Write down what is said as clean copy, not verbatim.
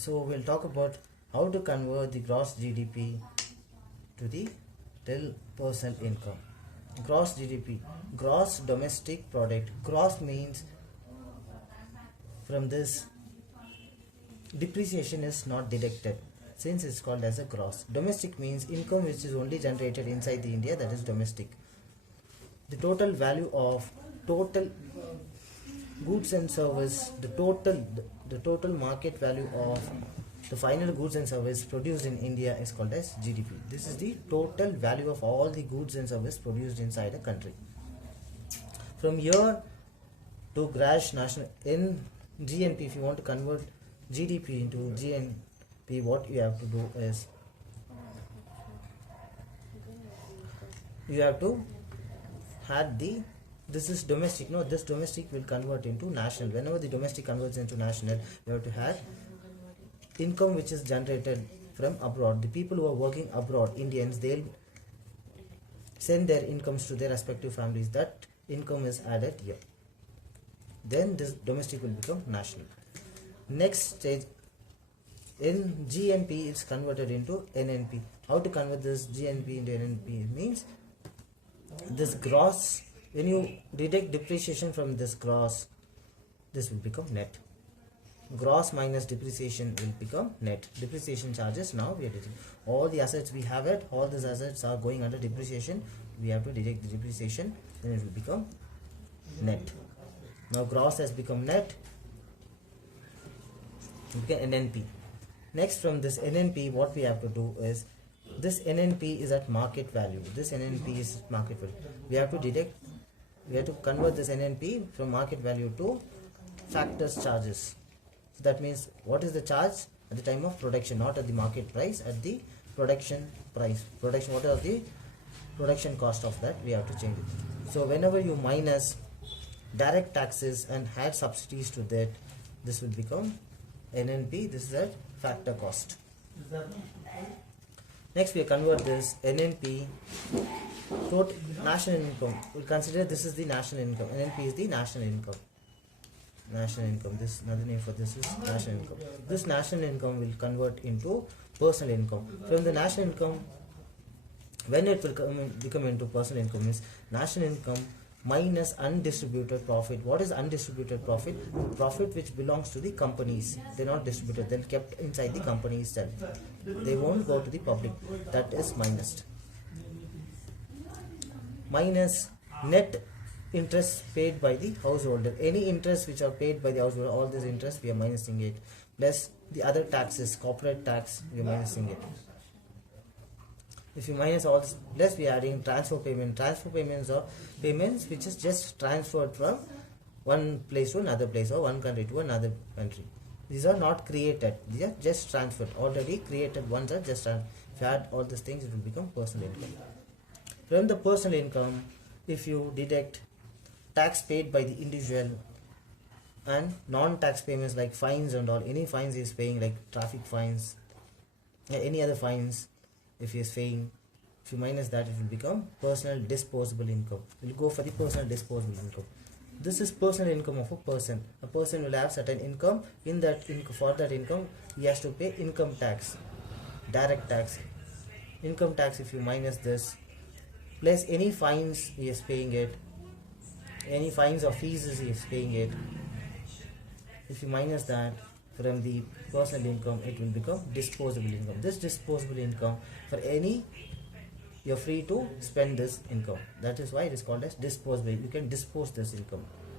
So we'll talk about how to convert the gross GDP to the real personal income. Gross GDP, gross domestic product. Gross means from this depreciation is not deducted, since it's called as a gross. Domestic means income which is only generated inside the India, that is domestic. The total value of total goods and service, the total market value of the final goods and service produced in India is called as GDP. This is the total value of all the goods and service produced inside a country. From here to gross national, in GNP, if you want to convert GDP into GNP, what you have to do is you have to add the, this is domestic, no, this domestic will convert into national. Whenever the domestic converts into national, you have to add income which is generated from abroad. The people who are working abroad, Indians, they'll send their incomes to their respective families. That income is added here. Then this domestic will become national. Next stage, in GNP, it's converted into NNP. How to convert this GNP into NNP means this gross, when you deduct depreciation from this gross, this will become net. Gross minus depreciation will become net. Depreciation charges, now we are deducting all the assets we have it, all these assets are going under depreciation, we have to deduct the depreciation, then it will become net. Now gross has become net, NNP. Next, from this NNP, what we have to do is, this NNP is at market value. This NNP is market value. We have to deduct, we have to convert this NNP from market value to factors charges. So that means what is the charge at the time of production, not at the market price, at the production price. Production, what are the production cost of that, we have to change it. So whenever you minus direct taxes and add subsidies to that, this will become NNP. This is a factor cost. Next, we convert this NNP to national income. We'll consider this is the national income. NNP is the national income. National income. This another name for this is national income. This national income will convert into personal income. From the national income, when it will become into personal income, is national income minus undistributed profit. What is undistributed profit? Profit which belongs to the companies. They're not distributed, they're kept inside the company itself. They won't go to the public. That is minus. Minus net interest paid by the householder. Any interest which are paid by the householder, all this interest we are minusing it. Plus the other taxes, corporate tax, we are minusing it. If you minus all this, plus we are adding transfer payment. Transfer payments are payments which is just transferred from one place to another place, or one country to another country. These are not created, these are just transferred. Already created ones are just transferred. If you add all these things, it will become personal income. From the personal income, if you deduct tax paid by the individual and non-tax payments like fines and all, any fines he is paying, like traffic fines, any other fines, if he is paying, if you minus that, it will become personal disposable income. We will go for the personal disposable income. This is personal income of a person. A person will have certain income. In that for that income, he has to pay income tax, direct tax. Income tax, if you minus this, plus any fines he is paying it, any fines or fees he is paying it. If you minus that from the personal income, it will become disposable income. This disposable income, for any, you're free to spend this income. That is why it is called as disposable. You can dispose this income.